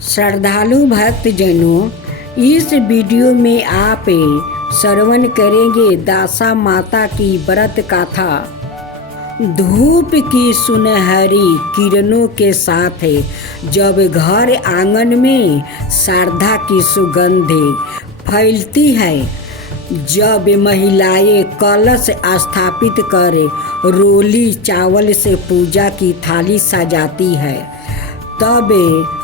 श्रद्धालु भक्तजनों, इस वीडियो में आप श्रवण करेंगे दासा माता की व्रत कथा। धूप की सुनहरी किरणों के साथ जब घर आंगन में श्रद्धा की सुगंध फैलती है, जब महिलाएं कलश स्थापित कर रोली चावल से पूजा की थाली सजाती है, तब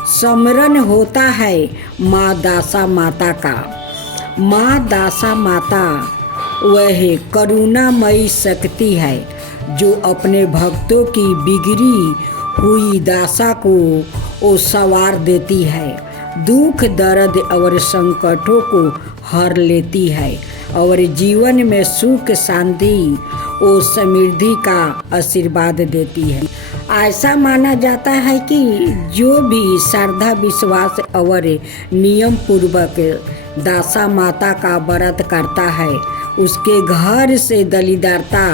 स्मरण होता है माँ दासा माता का। माँ दासा माता वह करुणामयी शक्ति है जो अपने भक्तों की बिगड़ी हुई दशा को वो संवार देती है, दुख दर्द और संकटों को हर लेती है और जीवन में सुख शांति और समृद्धि का आशीर्वाद देती है। ऐसा माना जाता है कि जो भी श्रद्धा विश्वास और नियम पूर्वक दासा माता का व्रत करता है, उसके घर से दरिद्रता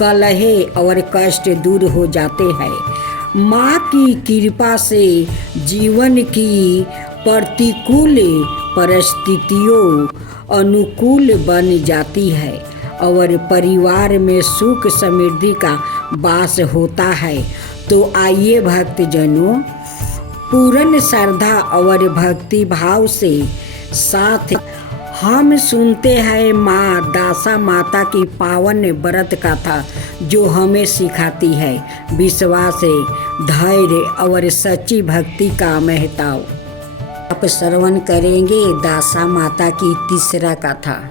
कलह और कष्ट दूर हो जाते हैं। माँ की कृपा से जीवन की प्रतिकूल परिस्थितियों अनुकूल बन जाती है और परिवार में सुख समृद्धि का वास होता है। तो आइए भक्तजनों, पूर्ण श्रद्धा और भक्ति भाव से साथ हम सुनते हैं माँ दासा माता की पावन व्रत कथा, जो हमें सिखाती है विश्वास, धैर्य और सच्ची भक्ति का महत्व। आप श्रवण करेंगे दासा माता की तीसरा कथा।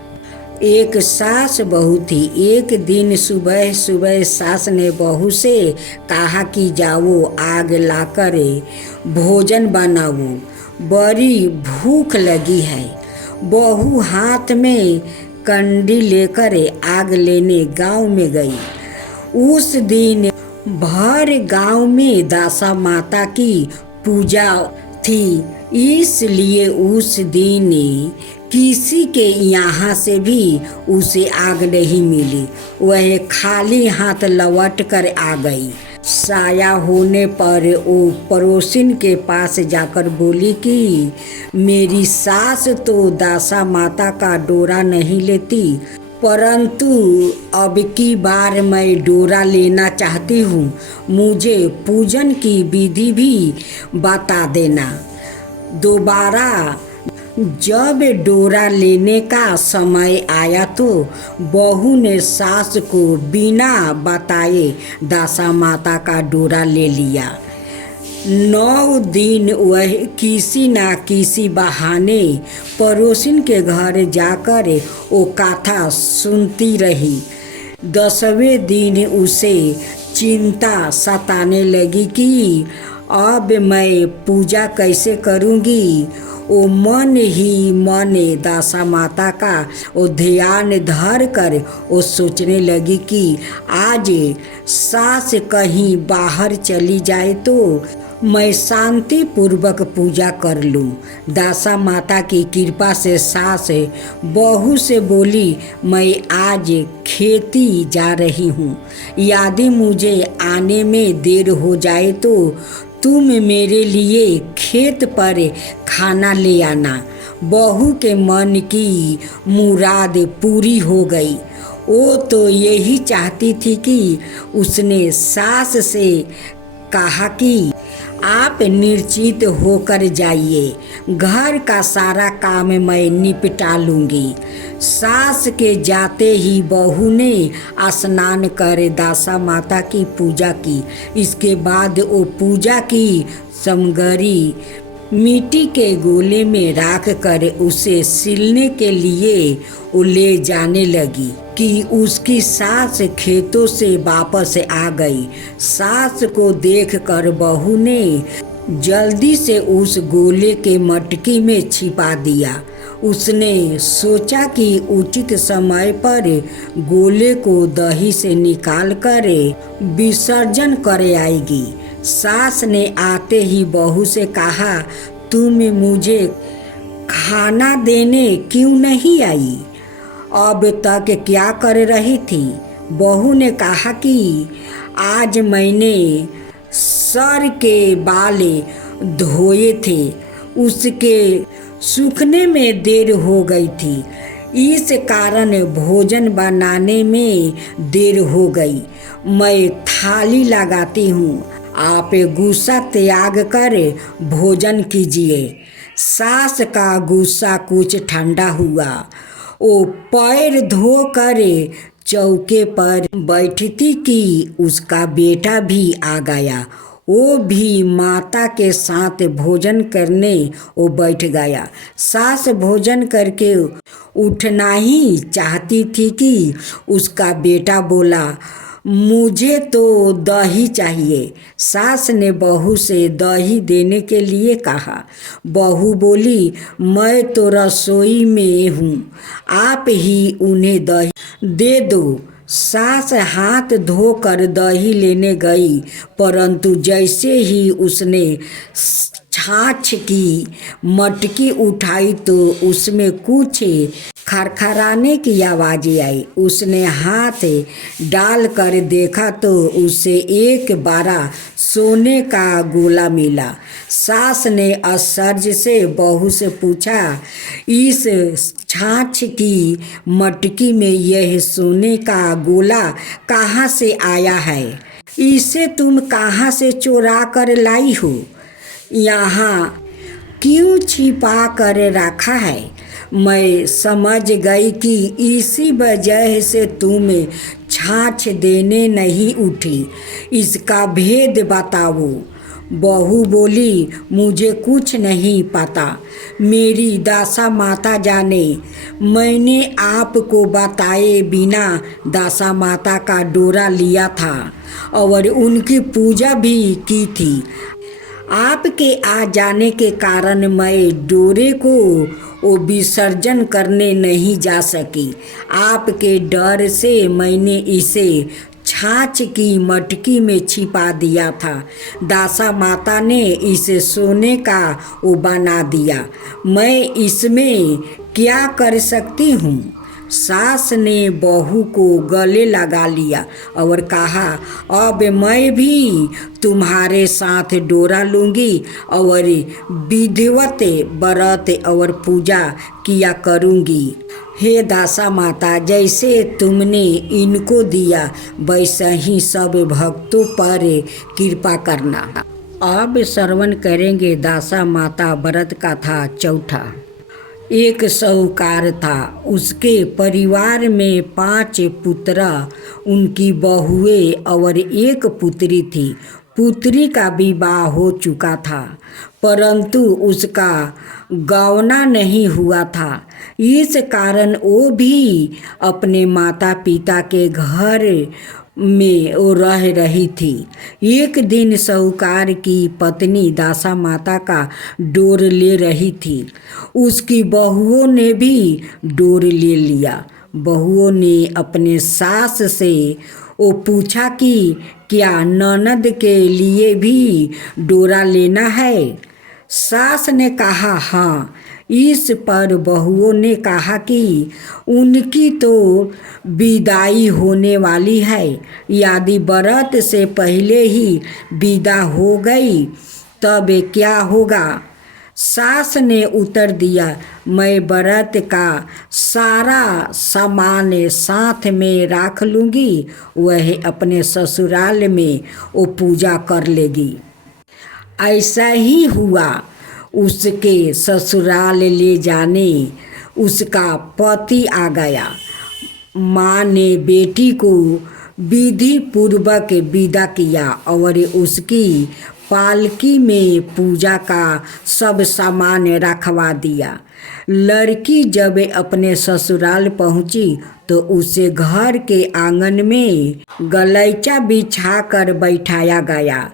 एक सास बहू थी। एक दिन सुबह सुबह सास ने बहू से कहा कि जाओ आग लाकर भोजन बनाओ, बड़ी भूख लगी है। बहू हाथ में कंडी लेकर आग लेने गांव में गई। उस दिन भर गांव में दासा माता की पूजा थी, इसलिए उस दिन किसी के यहाँ से भी उसे आग नहीं मिली। वह खाली हाथ लौट कर आ गई। साया होने पर वो पड़ोसिन के पास जाकर बोली कि मेरी सास तो दासा माता का डोरा नहीं लेती, परंतु अब की बार मैं डोरा लेना चाहती हूँ, मुझे पूजन की विधि भी बता देना। दोबारा जब डोरा लेने का समय आया तो बहू ने सास को बिना बताए दासा माता का डोरा ले लिया। 9 दिन वह किसी ना किसी बहाने पड़ोसिन के घर जाकर वो कथा सुनती रही। 10वें दिन उसे चिंता सताने लगी कि अब मैं पूजा कैसे करूँगी। वो मन ही मन दासा माता का वो ध्यान धर कर वो सोचने लगी कि आज सास कहीं बाहर चली जाए तो मैं शांति पूर्वक पूजा कर लूं। दासा माता की कृपा से सास बहू से बोली, मैं आज खेती जा रही हूँ, यदि मुझे आने में देर हो जाए तो तुम मेरे लिए खेत पर खाना ले आना। बहू के मन की मुराद पूरी हो गई। वो तो यही चाहती थी कि उसने सास से कहा कि आप निर्चित होकर जाइए, घर का सारा काम मैं निपटा लूँगी। सास के जाते ही बहू ने स्नान कर दासा माता की पूजा की। इसके बाद वो पूजा की सामग्री मिट्टी के गोले में रख कर उसे सिलने के लिए वो ले जाने लगी कि उसकी सास खेतों से वापस आ गई। सास को देखकर बहू ने जल्दी से उस गोले के मटकी में छिपा दिया। उसने सोचा कि उचित समय पर गोले को दही से निकाल कर विसर्जन कर आएगी। सास ने आते ही बहू से कहा, तुम मुझे खाना देने क्यों नहीं आई? अब तक क्या कर रही थी? बहू ने कहा कि आज मैंने सर के बाल धोए थे, उसके सूखने में देर हो गई थी। इस कारण भोजन बनाने में देर हो गई। मैं थाली लगाती हूँ, आप गुस्सा त्याग कर भोजन कीजिए। सास का गुस्सा कुछ ठंडा हुआ। वो पैर धोकर चौके पर बैठती कि उसका बेटा भी आ गया। वो भी माता के साथ भोजन करने वो बैठ गया। सास भोजन करके उठना ही चाहती थी कि उसका बेटा बोला, मुझे तो दही चाहिए। सास ने बहू से दही देने के लिए कहा। बहू बोली, मैं तो रसोई में हूँ, आप ही उन्हें दही दे दो। सास हाथ धोकर दही लेने गई, परंतु जैसे ही उसने छाछ की मटकी उठाई तो उसमें कुछ खरखराने की आवाज़ें आई। उसने हाथ डाल कर देखा तो उसे एक बड़ा सोने का गोला मिला। सास ने आश्चर्य से बहू से पूछा, इस छाछ की मटकी में यह सोने का गोला कहाँ से आया है? इसे तुम कहाँ से चुरा कर लाई हो? यहाँ क्यों छिपा कर रखा है? मैं समझ गई कि इसी वजह से तुम छाछ देने नहीं उठी। इसका भेद बताओ। बहू बोली, मुझे कुछ नहीं पता, मेरी दासा माता जाने। मैंने आपको बताए बिना दासा माता का डोरा लिया था और उनकी पूजा भी की थी। आपके आ जाने के कारण मैं डोरे को वो विसर्जन करने नहीं जा सकी। आपके डर से मैंने इसे छाछ की मटकी में छिपा दिया था। दासा माता ने इसे सोने का वो बना दिया। मैं इसमें क्या कर सकती हूँ? सास ने बहू को गले लगा लिया और कहा, अब मैं भी तुम्हारे साथ डोरा लूँगी और विधिवत व्रत और पूजा किया करूँगी। हे दासा माता, जैसे तुमने इनको दिया वैसे ही सब भक्तों पर कृपा करना। अब श्रवण करेंगे दासा माता व्रत का था चौथा। एक साहूकार था, उसके परिवार में 5 पुत्र, उनकी बहुएं और एक पुत्री थी। पुत्री का विवाह हो चुका था, परंतु उसका गौना नहीं हुआ था। इस कारण वो भी अपने माता पिता के घर में वो रह रही थी। एक दिन साहूकार की पत्नी दासा माता का डोर ले रही थी। उसकी बहुओं ने भी डोर ले लिया। बहुओं ने अपने सास से वो पूछा कि क्या ननद के लिए भी डोरा लेना है? सास ने कहा हाँ। इस पर बहुओं ने कहा कि उनकी तो विदाई होने वाली है, यदि व्रत से पहले ही विदा हो गई तब क्या होगा? सास ने उत्तर दिया, मैं व्रत का सारा सामान साथ में रख लूँगी, वह अपने ससुराल में वो पूजा कर लेगी। ऐसा ही हुआ। उसके ससुराल ले जाने उसका पति आ गया। माँ ने बेटी को विधि पूर्वक विदा किया और उसकी पालकी में पूजा का सब सामान रखवा दिया। लड़की जब अपने ससुराल पहुंची तो उसे घर के आंगन में गलीचा बिछा कर बैठाया गया।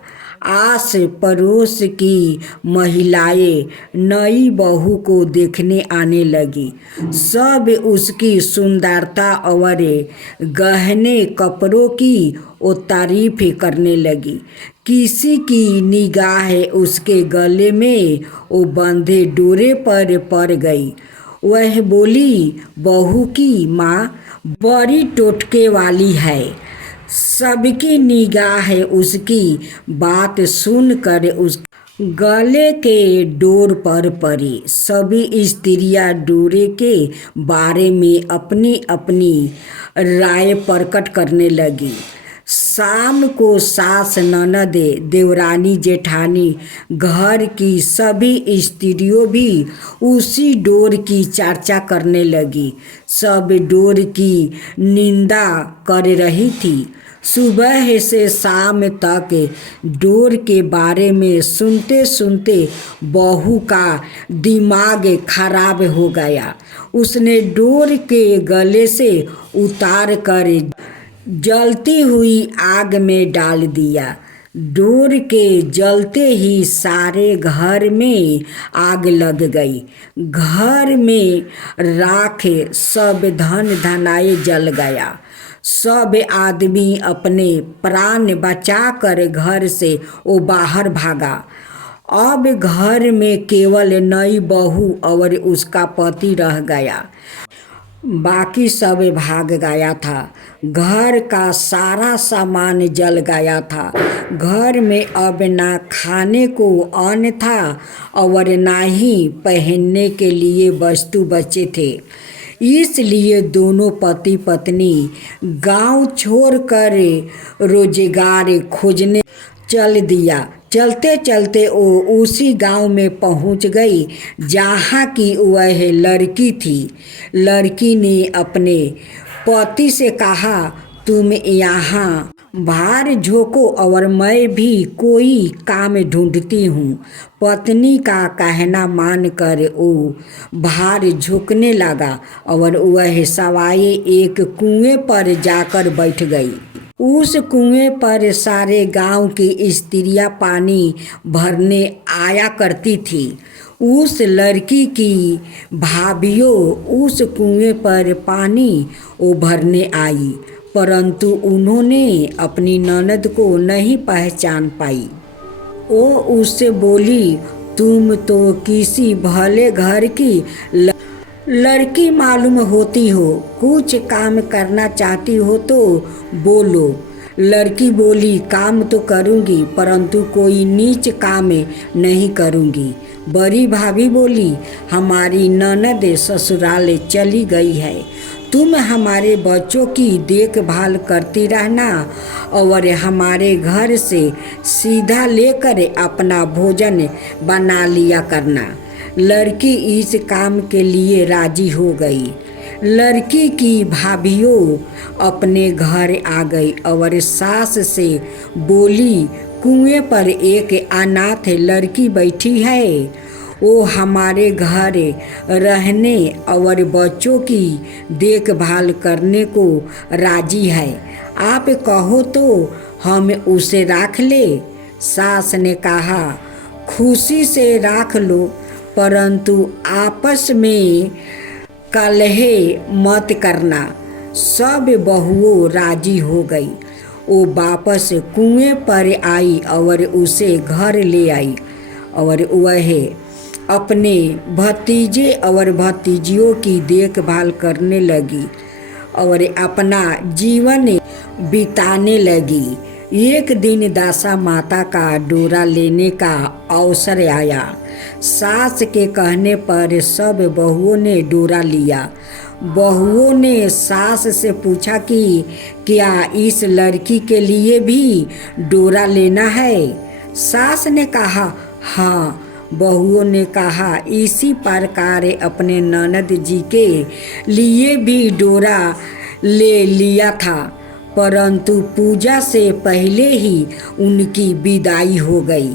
आस पड़ोस की महिलाएं नई बहू को देखने आने लगी। सब उसकी सुंदरता और गहने कपड़ों की वो तारीफ करने लगी। किसी की निगाह उसके गले में वो बंधे डोरे पर पड़ गई। वह बोली, बहू की माँ बड़ी टोटके वाली है। सबकी निगाह उसकी बात सुनकर गले के डोर पर पड़ी। सभी स्त्रियां डोरे के बारे में अपनी अपनी राय प्रकट करने लगी। शाम को सास, ननद, देवरानी, जेठानी, घर की सभी स्त्रियों भी उसी डोर की चर्चा करने लगी। सब डोर की निंदा कर रही थी। सुबह से शाम तक डोर के बारे में सुनते सुनते बहू का दिमाग खराब हो गया। उसने डोर के गले से उतार कर जलती हुई आग में डाल दिया। डोर के जलते ही सारे घर में आग लग गई। घर में राख, सब धन धनाए जल गया। सब आदमी अपने प्राण बचाकर घर से वो बाहर भागा। अब घर में केवल नई बहू और उसका पति रह गया। बाकी सब भाग गया था। घर का सारा सामान जल गया था। घर में अब ना खाने को अन्न था और ना ही पहनने के लिए वस्तु बचे थे। इसलिए दोनों पति पत्नी गांव छोड़कर रोजगार खोजने चल दिया। चलते चलते वो उसी गांव में पहुंच गई जहां की वह लड़की थी। लड़की ने अपने पति से कहा, तुम यहाँ बाहर झोंको और मैं भी कोई काम ढूंढती हूँ। पत्नी का कहना मानकर वो बाहर झोंकने लगा और वह सवाए एक कुएं पर जाकर बैठ गई। उस कुएं पर सारे गांव की स्त्रियां पानी भरने आया करती थी। उस लड़की की भाभियों उस कुएं पर पानी वो भरने आई, परंतु उन्होंने अपनी ननद को नहीं पहचान पाई। वो उससे बोली, तुम तो किसी भले घर की लड़की मालूम होती हो, कुछ काम करना चाहती हो तो बोलो। लड़की बोली, काम तो करूँगी परंतु कोई नीच काम नहीं करूँगी। बड़ी भाभी बोली, हमारी ननद ससुराल चली गई है, तुम हमारे बच्चों की देखभाल करती रहना और हमारे घर से सीधा लेकर अपना भोजन बना लिया करना। लड़की इस काम के लिए राजी हो गई। लड़की की भाभियों अपने घर आ गई और सास से बोली, कुएं पर एक अनाथ लड़की बैठी है, वो हमारे घर रहने और बच्चों की देखभाल करने को राजी है। आप कहो तो हम उसे रख ले। सास ने कहा, खुशी से रख लो, परंतु आपस में कलह मत करना। सब बहुओं राजी हो गई। वो वापस कुएं पर आई और उसे घर ले आई और वह अपने भतीजे और भतीजियों की देखभाल करने लगी और अपना जीवन बिताने लगी। एक दिन दासा माता का डोरा लेने का अवसर आया। सास के कहने पर सब बहुओं ने डोरा लिया। बहुओं ने सास से पूछा कि क्या इस लड़की के लिए भी डोरा लेना है? सास ने कहा, हाँ। बहुओं ने कहा, इसी प्रकार अपने ननद जी के लिए भी डोरा ले लिया था, परंतु पूजा से पहले ही उनकी विदाई हो गई।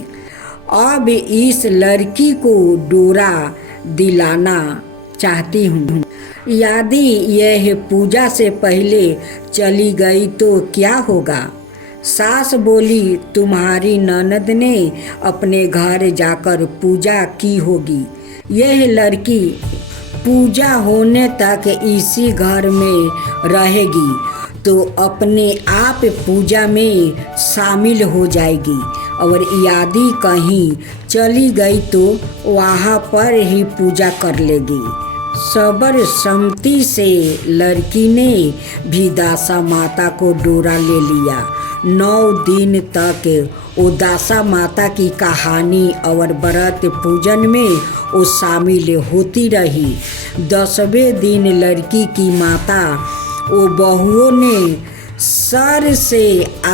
अब इस लड़की को डोरा दिलाना चाहती हूँ। यदि यह पूजा से पहले चली गई तो क्या होगा? सास बोली, तुम्हारी ननद ने अपने घर जाकर पूजा की होगी। यह लड़की पूजा होने तक इसी घर में रहेगी तो अपने आप पूजा में शामिल हो जाएगी और यदि कहीं चली गई तो वहाँ पर ही पूजा कर लेगी। सर्वसम्मति से लड़की ने भी दासा माता को डोरा ले लिया। 9 दिन तक वो दासा माता की कहानी और व्रत पूजन में वो शामिल होती रही। 10वें दिन लड़की की माता वो बहुओं ने सर से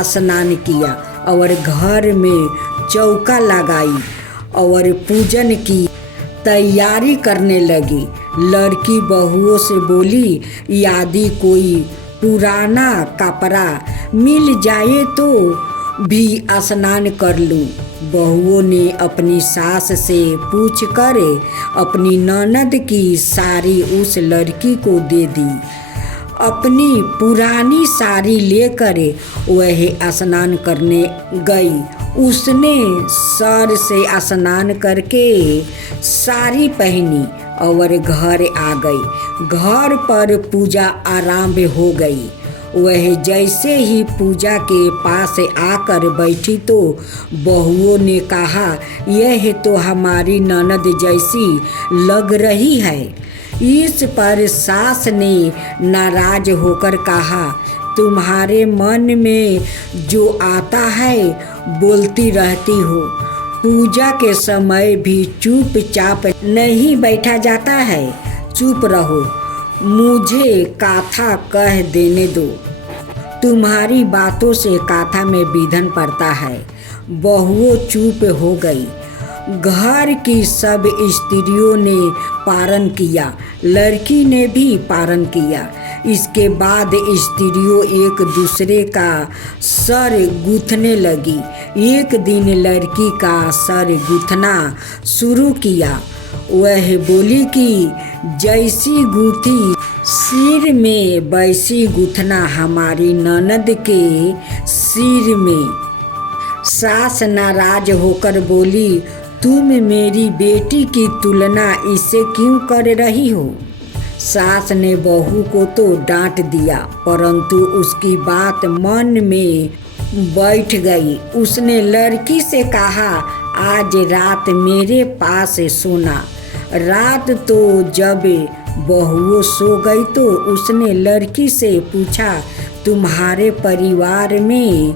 स्नान किया और घर में चौका लगाई और पूजन की तैयारी करने लगी। लड़की बहुओं से बोली, यदि कोई पुराना कपड़ा मिल जाए तो भी स्नान कर लूं। बहुओं ने अपनी सास से पूछकर अपनी ननद की साड़ी उस लड़की को दे दी। अपनी पुरानी साड़ी लेकर वह स्नान करने गई। उसने सर से स्नान करके साड़ी पहनी और घर आ गई। घर पर पूजा आरंभ हो गई। वह जैसे ही पूजा के पास आकर बैठी तो बहुओं ने कहा, यह तो हमारी ननद जैसी लग रही है। इस पर सास ने नाराज होकर कहा, तुम्हारे मन में जो आता है बोलती रहती हो। पूजा के समय भी चुपचाप नहीं बैठा जाता है। चुप रहो, मुझे कथा कह देने दो। तुम्हारी बातों से कथा में विघ्न पड़ता है। बहुओं चुप हो गई। घर की सब स्त्रियों ने पारण किया, लड़की ने भी पारण किया। इसके बाद स्त्रियों एक दूसरे का सर गूंथने लगी। एक दिन लड़की का सर गूंथना शुरू किया। वह बोली कि जैसी गूंथी सिर में वैसी गूंथना हमारी ननद के सिर में। सास नाराज होकर बोली, तुम मेरी बेटी की तुलना इससे क्यों कर रही हो? सास ने बहू को तो डांट दिया, परंतु उसकी बात मन में बैठ गई। उसने लड़की से कहा, आज रात मेरे पास सोना। रात तो जब बहुओं सो गई तो उसने लड़की से पूछा, तुम्हारे परिवार में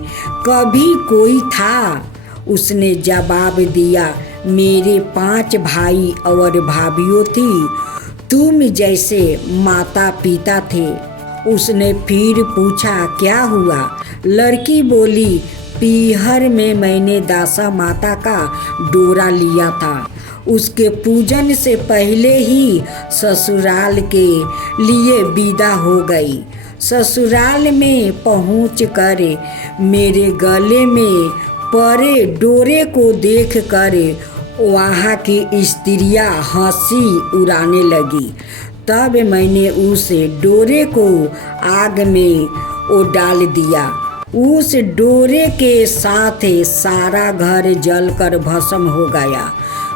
कभी कोई था? उसने जवाब दिया, मेरे 5 भाई और भाभियों थी, तुम जैसे माता पिता थे। उसने फिर पूछा, क्या हुआ? लड़की बोली, पीहर में मैंने दासा माता का डोरा लिया था। उसके पूजन से पहले ही ससुराल के लिए विदा हो गई। ससुराल में पहुंचकर मेरे गले में पड़े डोरे को देखकर वहाँ की स्त्रियाँ हंसी उड़ाने लगी। तब मैंने उस डोरे को आग में डाल दिया। उस डोरे के साथ सारा घर जलकर भस्म हो गया।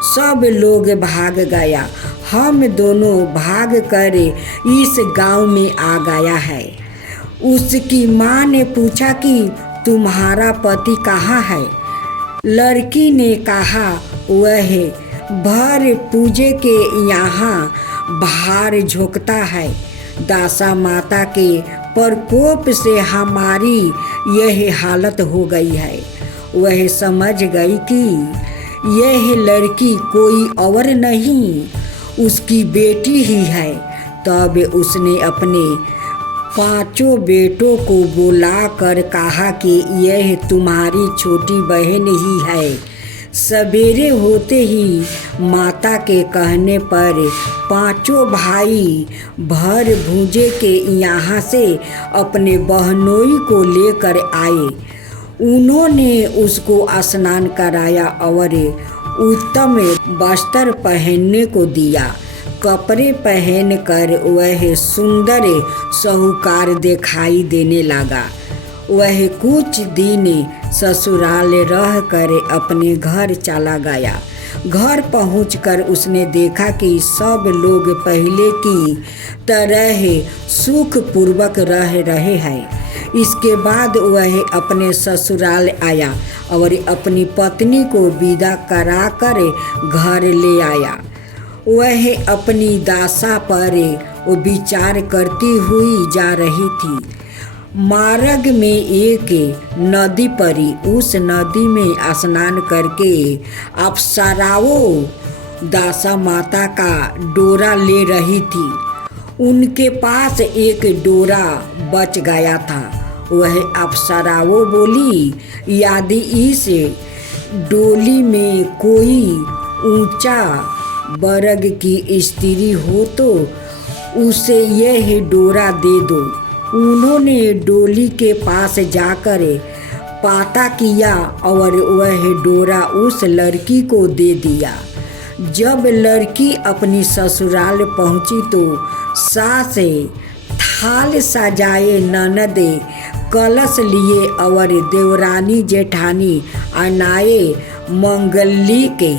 सब लोग भाग गया। हम दोनों भाग कर इस गांव में आ गया है। उसकी माँ ने पूछा कि तुम्हारा पति कहाँ है? लड़की ने कहा, वह भर पूजे के यहाँ बाहर झोंकता है। दासा माता के प्रकोप से हमारी यह हालत हो गई है। वह समझ गई कि यह लड़की कोई और नहीं, उसकी बेटी ही है। तब उसने अपने 5 बेटों को बुलाकर कहा कि यह तुम्हारी छोटी बहन ही है। सवेरे होते ही माता के कहने पर 5 भाई भर भूजे के यहाँ से अपने बहनोई को लेकर आए। उन्होंने उसको स्नान कराया और उत्तम वस्त्र पहनने को दिया। कपड़े पहनकर वह सुंदर साहूकार दिखाई देने लगा। वह कुछ दिन ससुराल रहकर अपने घर चला गया। घर पहुंचकर उसने देखा कि सब लोग पहले की तरह सुखपूर्वक रह रहे हैं। इसके बाद वह अपने ससुराल आया और अपनी पत्नी को विदा कराकर घर ले आया। वह अपनी दासा पर विचार करती हुई जा रही थी। मार्ग में एक नदी पड़ी। उस नदी में स्नान करके अप्सराओं दासा माता का डोरा ले रही थी। उनके पास एक डोरा बच गया था। वह अप्सराओं बोली, यदि इस डोली में कोई ऊंचा वर्ग की स्त्री हो तो उसे यह डोरा दे दो। उन्होंने डोली के पास जाकर पता किया और वह डोरा उस लड़की को दे दिया। जब लड़की अपनी ससुराल पहुंची तो सास थाल सजाए, ननद कलश लिए और देवरानी जेठानी अनाए मंगली के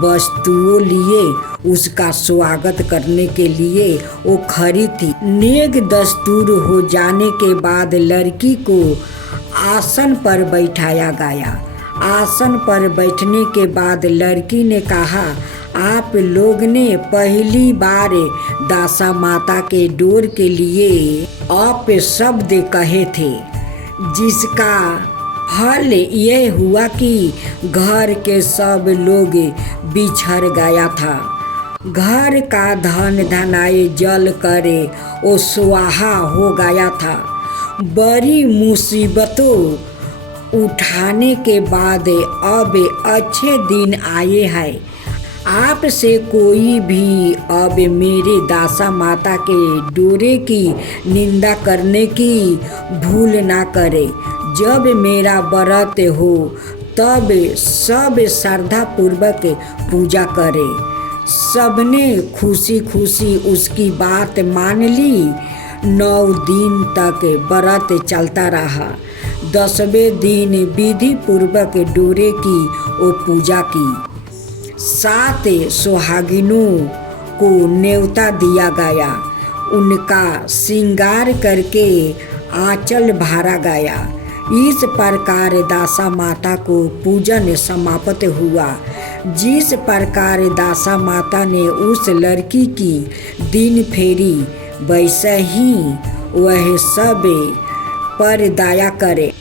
वस्तुओं लिए उसका स्वागत करने के लिए वो खड़ी थी। नेक दस्तूर हो जाने के बाद लड़की को आसन पर बैठाया गया। आसन पर बैठने के बाद लड़की ने कहा, आप लोग ने पहली बार दासा माता के डोर के लिए आप शब्द कहे थे, जिसका फल यह हुआ कि घर के सब लोग बिछड़ गया था। घर का धन धनाए जल करे वो स्वाहा हो गया था। बड़ी मुसीबतों उठाने के बाद अब अच्छे दिन आए हैं। आपसे कोई भी अब मेरे दासा माता के डोरे की निंदा करने की भूल ना करे। जब मेरा व्रत हो तब सब श्रद्धा पूर्वक पूजा करे। सबने खुशी खुशी उसकी बात मान ली। 9 दिन तक व्रत चलता रहा। 10वें दिन विधि पूर्वक डोरे की वो पूजा की। 7 सुहागिनों को न्योता दिया गया। उनका श्रृंगार करके आंचल भरा गया। इस प्रकार दासा माता को पूजन समाप्त हुआ। जिस प्रकार दासा माता ने उस लड़की की दिन फेरी, वैसे ही वह सब पर दया करे।